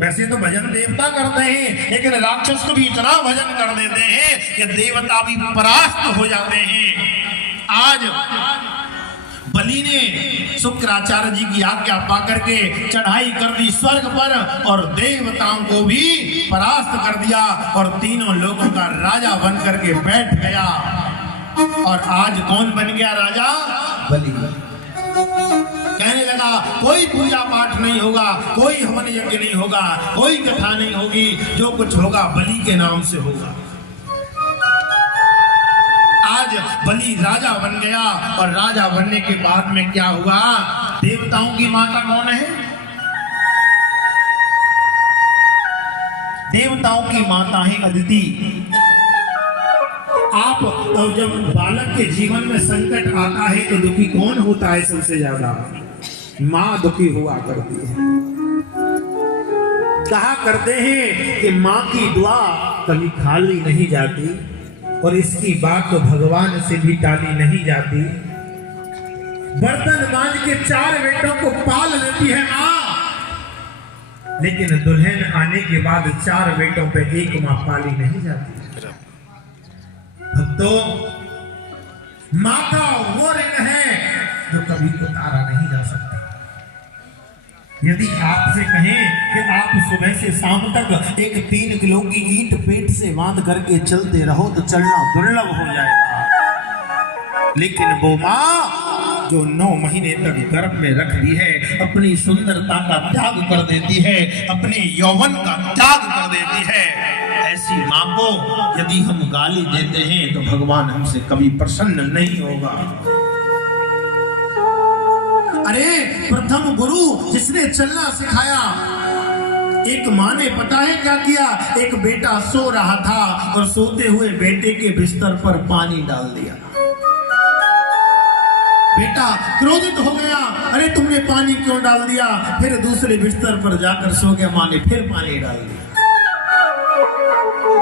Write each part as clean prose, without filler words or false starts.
वैसे तो भजन देवता करते हैं, लेकिन राक्षस को भी इतना भजन कर देते हैं कि देवता भी परास्त हो जाते हैं। आज बलि ने शुक्राचार्य जी की आज्ञा पाकर के चढ़ाई कर दी स्वर्ग पर और देवताओं को भी परास्त कर दिया और तीनों लोगों का राजा बन करके बैठ गया। और आज कौन बन गया राजा? बलि। कहने लगा कोई पूजा पाठ नहीं होगा, कोई हवन यज्ञ नहीं होगा, कोई कथा नहीं होगी, जो कुछ होगा बलि के नाम से होगा। आज बलि राजा बन गया और राजा बनने के बाद में क्या हुआ? देवताओं की माता कौन है? देवताओं की माता है अदिति। आप जब बालक के जीवन में संकट आता है तो दुखी कौन होता है? सबसे ज्यादा माँ दुखी हुआ करती है। कहा करते हैं कि माँ की दुआ कभी खाली नहीं जाती और इसकी बात तो भगवान से भी टाली नहीं जाती। बर्तन मांझ के 4 बेटों को पाल लेती है माँ, लेकिन दुल्हन आने के बाद 4 बेटों पे एक माँ पाली नहीं जाती। तो माँ का वो ऋण है जो कभी उतारा नहीं जा सकता। यदि आपसे कहें कि आप सुबह से शाम तक एक 3 किलो की ईंट पेट से बांध करके चलते रहो तो चलना दुर्लभ हो जाएगा, लेकिन वो माँ जो 9 महीने तक गर्भ में रख दी है, अपनी सुंदरता का त्याग कर देती है, अपने यौवन का त्याग कर देती है, ऐसी माँ को यदि हम गाली देते हैं तो भगवान हमसे कभी प्रसन्न नहीं होगा। अरे प्रथम गुरु जिसने चलना सिखाया, एक माँ ने पता है क्या किया? एक बेटा सो रहा था और सोते हुए बेटे के बिस्तर पर पानी डाल दिया। बेटा क्रोधित हो गया, अरे तुमने पानी क्यों डाल दिया? फिर दूसरे बिस्तर पर जाकर सो गया, माँ ने फिर पानी डाल दिया।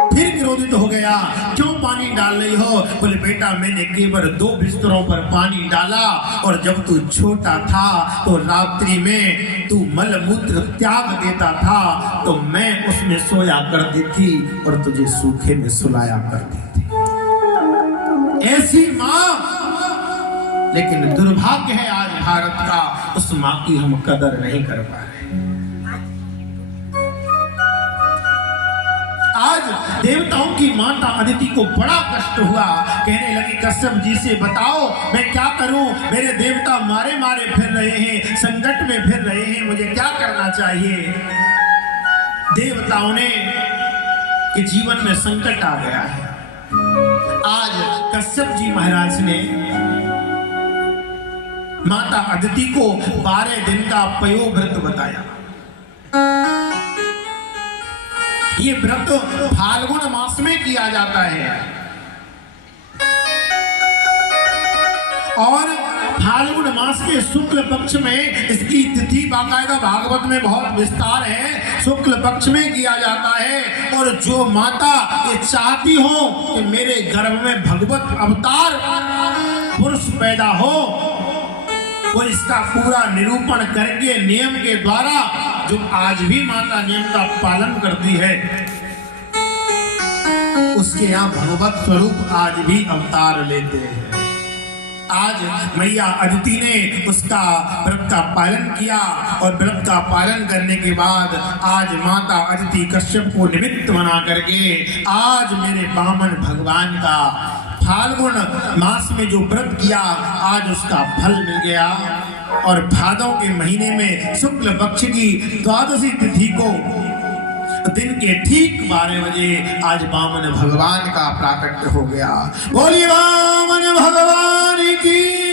फिर क्रोधित हो गया, क्यों पानी डाल रही हो? बोले बेटा मैंने केवल 2 बिस्तरों पर पानी डाला और जब तू छोटा था तो रात्रि में तू मलमूत्र त्याग देता था तो मैं उसमें सोया करती थी और तुझे सूखे में सुलाया करती थी। ऐसी माँ, लेकिन दुर्भाग्य है आज भारत का, उस माँ की हम कदर नहीं कर पा रहे। आज देवताओं की माता अदिति को बड़ा कष्ट हुआ, कहने लगी कश्यप जी से बताओ मैं क्या करूं? मेरे देवता मारे मारे फिर रहे हैं, संकट में फिर रहे हैं, मुझे क्या करना चाहिए? देवताओं ने के जीवन में संकट आ गया है। आज कश्यप जी महाराज ने माता अदिति को 12 दिन का पयोव्रत बताया। ये व्रत फाल्गुन मास में किया जाता है और फाल्गुन मास के शुक्ल पक्ष में इसकी तिथि बाकायदा भागवत में बहुत विस्तार है, शुक्ल पक्ष में किया जाता है। और जो माता ये चाहती हो कि मेरे गर्भ में भगवत अवतार पुरुष पैदा हो, वो इसका पूरा निरूपण करके नियम के द्वारा, जो आज भी माता नियम का पालन करती है, उसके यहाँ भगवत स्वरूप आज भी अवतार लेते हैं। आज मैया अदिति ने उसका व्रत का पालन किया और व्रत का पालन करने के बाद आज माता अदिति कश्यप को निमित्त बना करके आज मेरे बामन भगवान का फाल्गुन मास में जो व्रत किया आज उसका फल मिल गया। और भादव के महीने में शुक्ल पक्ष की 12वीं तिथि को दिन के ठीक 12 बजे आज वामन भगवान का प्राकट्य हो गया। बोलिए वामन भगवान की।